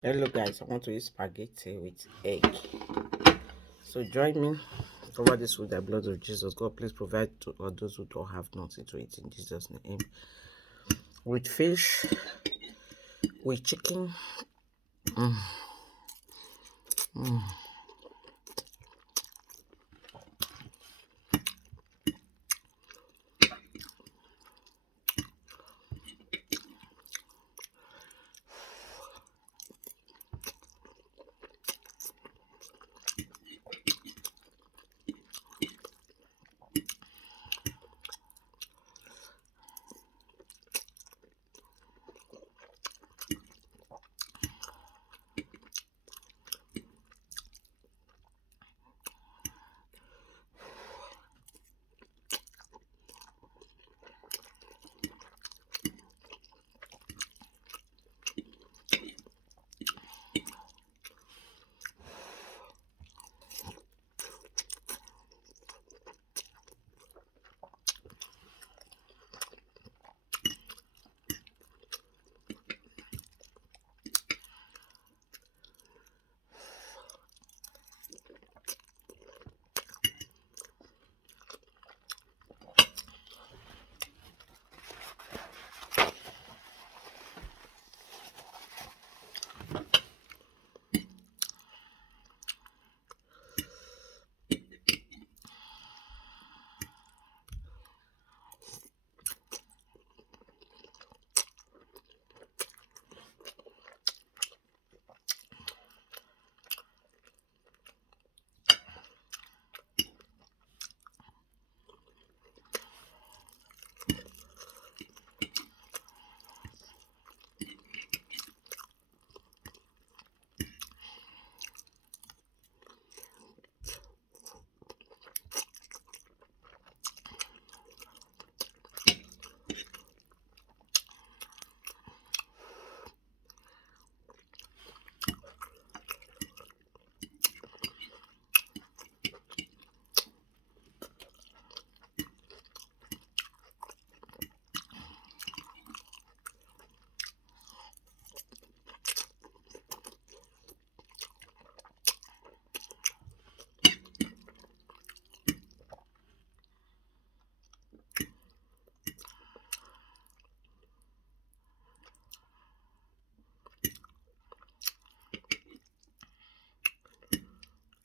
Hello guys, I want to eat spaghetti with egg. So join me. Cover this with the blood of Jesus. God, please provide to all those who don't have nothing to eat in Jesus' name. With fish, with chicken. Mm, mm.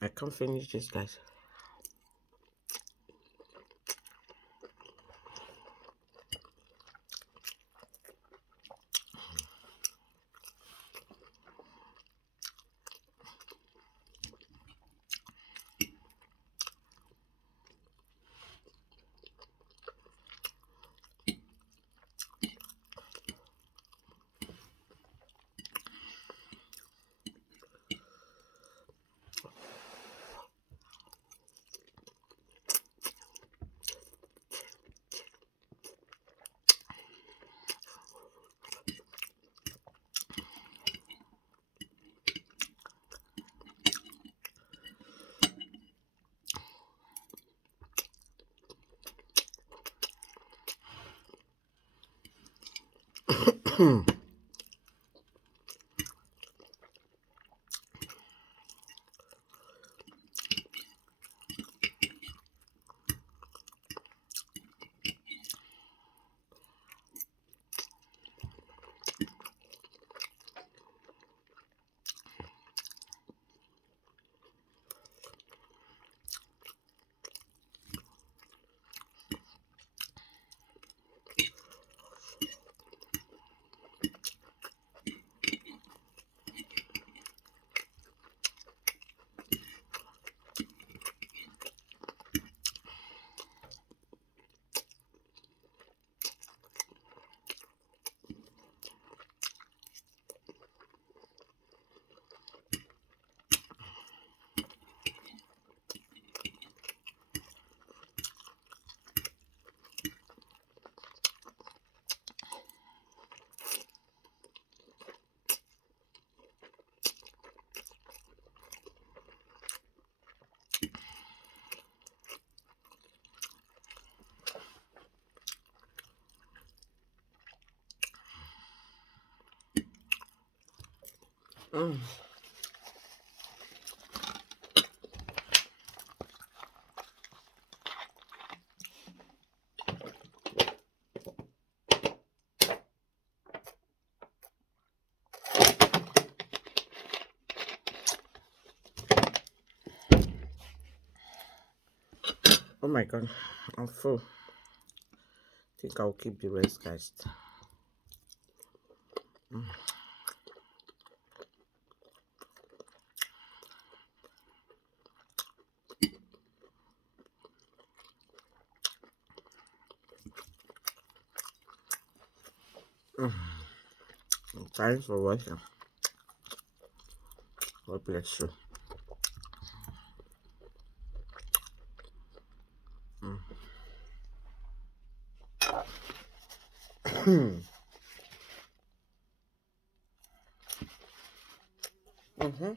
I can't finish this, guys. Mm. Oh my god, I'm full. I think I'll keep the rest, guys. Mm. Mm. Thanks for watching. God bless you. Mm. Mm-hmm.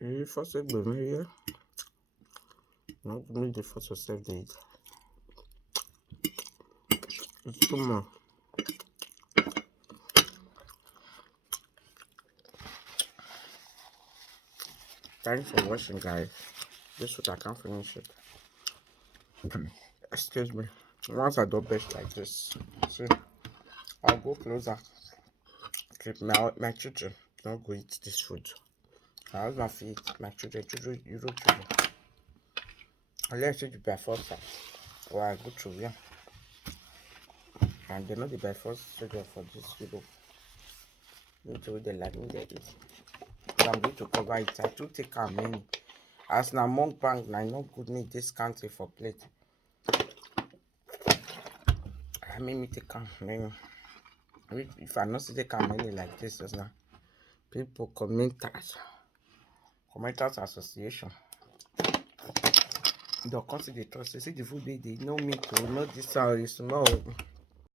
You first egg with me here. Not me the first yourself date. It's too much. Thanks for watching, guys. This week I can't finish it. Excuse me. Once I do best like this, see, I'll go closer. Keep my children don't go eat this food. I have my feet, my children, Euro children. Unless you by force, or I go through, yeah. And they're not the by force children for this people. Into the like me, they eat. So I'm going to cover it. I do take how many. As na monk bank, I no good me discount it for plate. I mean me take how many. If I not see take how many like this, just now. People commenters association. Don't consider the trust. See the food they know me to know this is small.